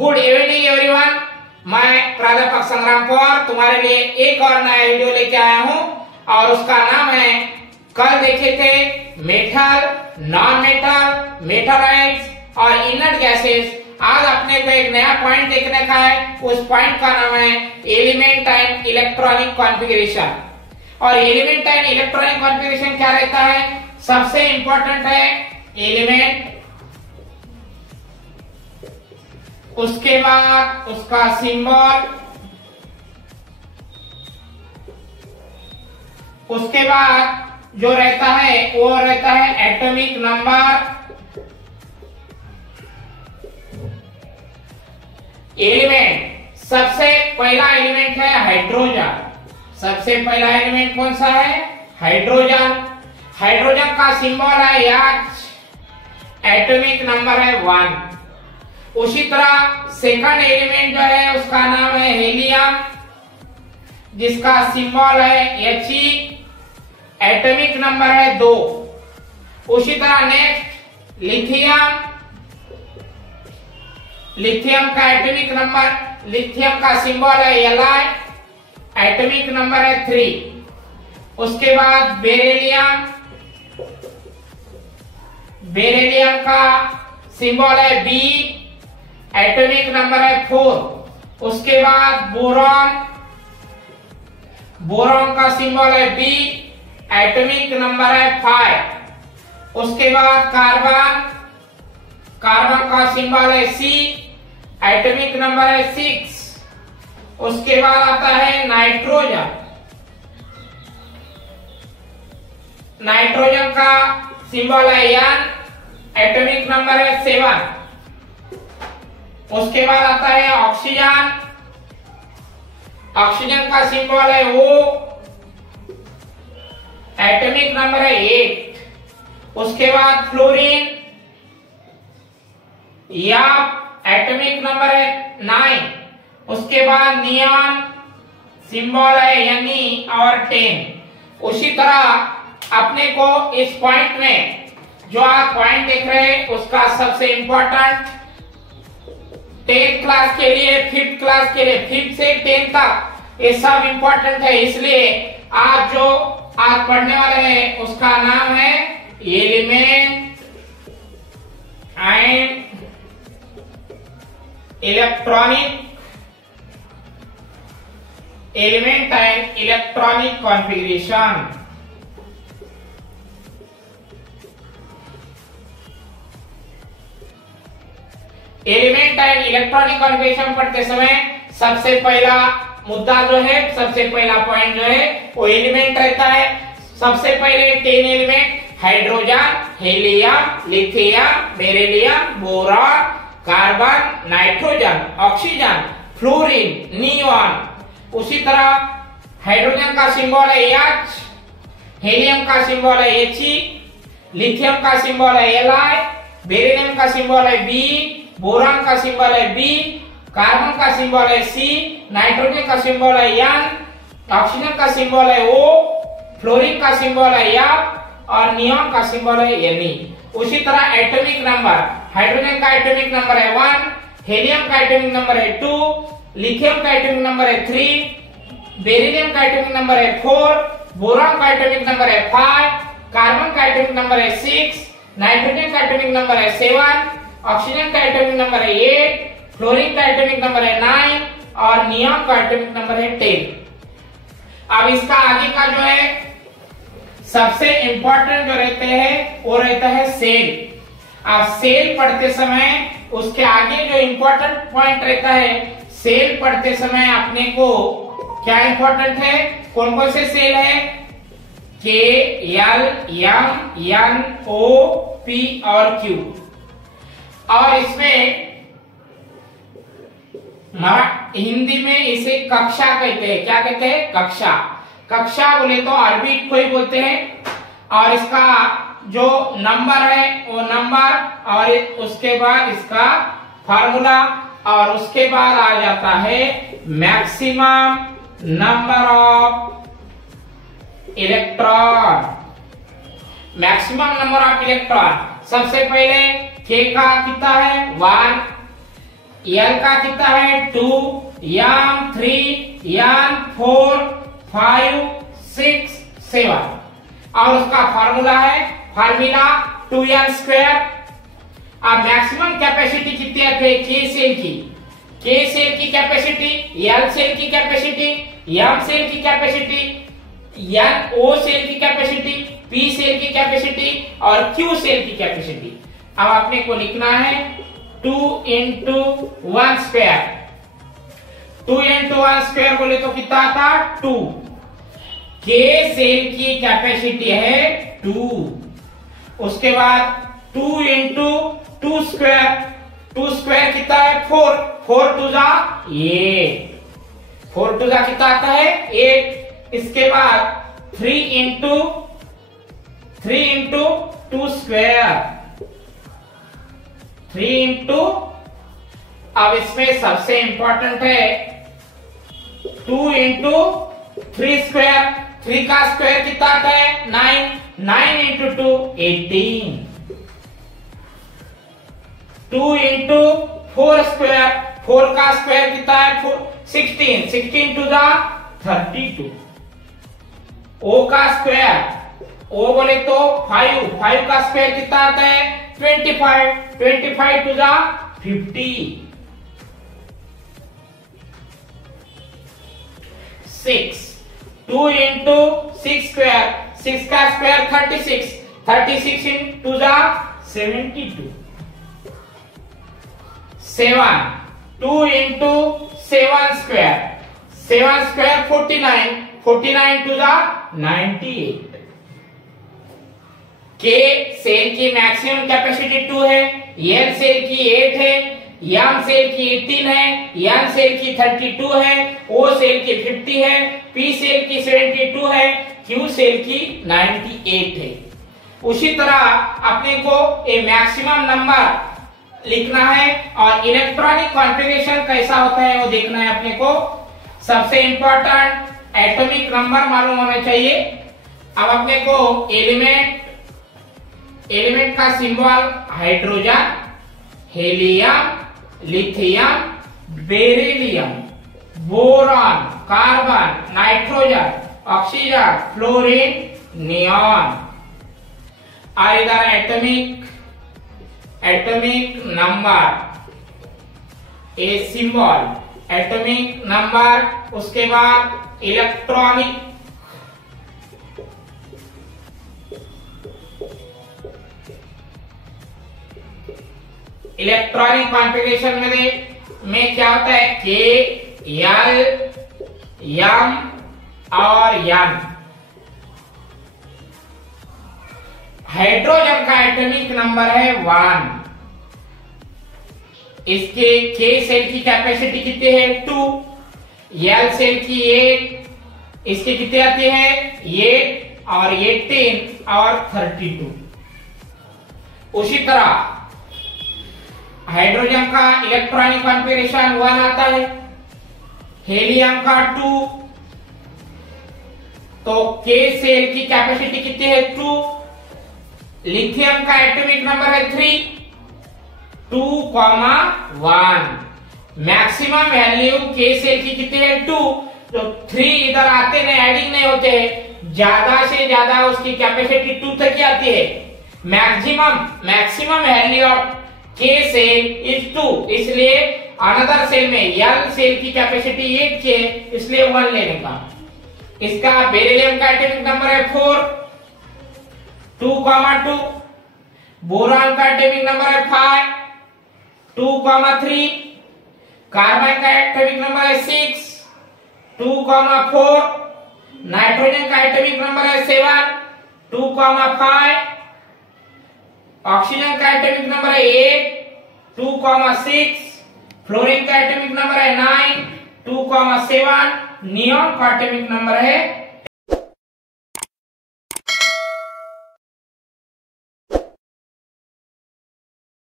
Good evening everyone, मैं प्राध्यापक संग्राम पवार तुम्हारे लिए एक और नया वीडियो लेके आया हूँ और उसका नाम है कल देखे थे मेटल, नॉन मेटल, मेटालाइट्स और इनर्ट गैसेस। आज अपने को एक नया पॉइंट देखने का है। उस पॉइंट का नाम है एलिमेंट एंड इलेक्ट्रॉनिक कॉन्फ़िगरेशन। और एलिमेंट एंड इलेक्ट्रॉनिक कॉन्फ़िगरेशन क्या रहता है? सबसे इंपॉर्टेंट है एलिमेंट, उसके बाद उसका सिंबल, उसके बाद जो रहता है वो रहता है एटॉमिक नंबर। एलिमेंट, सबसे पहला एलिमेंट है हाइड्रोजन। सबसे पहला एलिमेंट कौन सा है? हाइड्रोजन। हाइड्रोजन का सिंबल है H, एटॉमिक नंबर है 1। उसी तरह सेकंड एलिमेंट जो है उसका नाम है हीलियम, जिसका सिंबल है He, एटॉमिक नंबर है 2। उसी तरह नेक्स्ट लिथियम, लिथियम का एटॉमिक नंबर, लिथियम का सिंबल है Li, एटॉमिक नंबर है 3। उसके बाद बेरिलियम, बेरिलियम का सिंबल है B, एटॉमिक नंबर है 4। उसके बाद बोरॉन, बोरॉन का सिंबल है B, एटॉमिक नंबर है 5। उसके बाद कार्बन, कार्बन का सिंबल है C, एटॉमिक नंबर है 6। उसके बाद आता है नाइट्रोजन, नाइट्रोजन का सिंबल है N, एटॉमिक नंबर है 7। उसके बाद आता है ऑक्सीजन, ऑक्सीजन का सिंबल है O, एटॉमिक नंबर है 8। उसके बाद फ्लोरीन, या एटॉमिक नंबर है 9। उसके बाद नियॉन, सिंबल है Ne और 10। उसी तरह अपने को इस पॉइंट में जो आप पॉइंट देख रहे हैं उसका सबसे इंपॉर्टेंट 10th क्लास के लिए, 5th क्लास के लिए, 5th से 10th तक ये सब इंपॉर्टेंट है। इसलिए आज जो आज पढ़ने वाले हैं उसका नाम है element and electronic, element and electronic configuration. Element and electronic configuration पढ़ते समय सबसे पहला मुद्दा जो है, सबसे पहला पॉइंट जो है वो एलिमेंट रहता है। सबसे पहले 10 element hydrogen, helium, lithium, beryllium, boron, carbon, nitrogen, oxygen, fluorine, neon. उसी तरह हाइड्रोजन का सिंबल है H, हीलियम का सिंबल है He, लिथियम का सिंबल है Li, बेरिलियम का सिंबल है B, बोरॉन का सिंबल है B, कार्बन का सिंबल है C, नाइट्रोजन का सिंबल है N, ऑक्सीजन का सिंबल है O, फ्लोरीन का सिंबल है F और नियॉन का सिंबल है Ne। उसी तरह एटॉमिक नंबर, हाइड्रोजन का एटॉमिक नंबर है 1, हीलियम का एटॉमिक नंबर है 2, लिथियम का एटॉमिक नंबर है 3, बेरिलियम का एटॉमिक नंबर है 4, बोरॉन का एटॉमिक नंबर है 5, कार्बन का एटॉमिक नंबर है 6, नाइट्रोजन का एटॉमिक नंबर है 7, ऑक्सीजन का एटॉमिक नंबर है 8, फ्लोरीन का एटॉमिक नंबर है 9 और नियॉन का एटॉमिक नंबर है 10। अब इसका आगे का जो है सबसे इंपॉर्टेंट जो रहते हैं वो रहता है सेल। अब सेल पढ़ते समय उसके आगे जो इंपॉर्टेंट पॉइंट रहता है, सेल पढ़ते समय अपने को क्या इंपॉर्टेंट है? कौन कौन से सेल है? K, L, M, N, O, P और Q। और इसमें हिंदी में इसे कक्षा कहते हैं। क्या कहते हैं? कक्षा। कक्षा बोले तो ऑर्बिट को ही बोलते हैं। और इसका जो नंबर है वो नंबर, और उसके बाद इसका फार्मूला, और उसके बाद आ जाता है maximum number of electron. Maximum number of electron सबसे पहले K का कितना है? 1, L का कितना है 2, यम 3, यम 4, 5, 6, 7 और उसका फार्मूला फार्मूला 2n²। अब मैक्सिमम कैपेसिटी कितनी आती है के सेल की, के सेल की कैपेसिटी, एल सेल की कैपेसिटी, एम सेल की कैपेसिटी, एन ओ सेल की कैपेसिटी, पी सेल की कैपेसिटी और क्यू सेल की कैपेसिटी। अब आपने को लिखना है 2 × 1²। 2 × 1² बोले तो कितना आता 2। के सेल की कैपेसिटी है 2। उसके बाद 2 × 2²। 2² कितना है 4। 4 2 जा 8। 4 2 जा कितना आता है 8। इसके बाद 3 × 2²। 3 × अब इसमें सबसे इंपॉर्टेंट है 2 × 3²। 3 का स्क्वायर कितना आता है 9। 9 × 2 18। 2 × 4²। 4 का स्क्वायर कितना है 16। 16 2 जा 32। ओ का स्क्वायर, ओ बोले तो 5। 5 का स्क्वायर कितना आता है 25। 25 2 जा 50। 6। 2 × 6²। 6 का स्क्वायर 36। 36 × 2 जा 72। 7। 2 × 7²। 7² 49। 49 2 जा 98। के सेल की मैक्सिमम कैपेसिटी 2 है, एल सेल की 8 है, एम सेल की 18 है, एन सेल की 32 है, ओ सेल की 50 है, पी सेल की 72 है, क्यू सेल की 98 है। उसी तरह अपने को ये मैक्सिमम नंबर लिखना है और इलेक्ट्रॉनिक कॉन्फ़िगरेशन कैसा होता है वो देखना है अपने को। सबसे इंपॉर्टेंट एटॉमिक नंबर मालूम होना चाहिए। अब अपने को एलिमेंट का symbol hydrogen, helium, lithium, beryllium, boron, carbon, nitrogen, oxygen, fluorine, neon. और इधर atomic number, a symbol atomic number. उसके बाद इलेक्ट्रॉनिक कॉन्फ़िगरेशन में क्या होता है के, एल, एम और एन। हाइड्रोजन का एटॉमिक नंबर है 1। इसके के सेल की कैपेसिटी कितनी है 2। एल सेल की 8। इसकी कितनी आती है 8 और 18 और 32। उसी तरह हाइड्रोजन का इलेक्ट्रॉनिक कॉन्फ़िगरेशन 1 आता है, हीलियम का 2। तो के सेल की कैपेसिटी कितनी है 2। लिथियम का एटॉमिक नंबर है 3, 2,1। मैक्सिमम वैल्यू के सेल की कितनी है 2। तो 3 इधर आते नहीं, एडिंग नहीं होते हैं, ज्यादा से ज्यादा उसकी कैपेसिटी 2 तक ही आती है। मैक्सिमम वैल्यू ऑफ के सेल इज 2। इसलिए अनदर सेल में एल सेल की कैपेसिटी 8 के, इसलिए 1 लेने का। इसका बेरिलियम का एटॉमिक नंबर है 4, 2,2। बोरॉन का एटॉमिक नंबर है 5, 2,3। कार्बन का एटॉमिक नंबर है 6, 2,4। नाइट्रोजन का एटॉमिक नंबर है 7, 2,5। ऑक्सीजन का एटॉमिक नंबर है 8, 2,6। फ्लोरीन का एटॉमिक नंबर है 9, 2,7। नियॉन का एटॉमिक नंबर है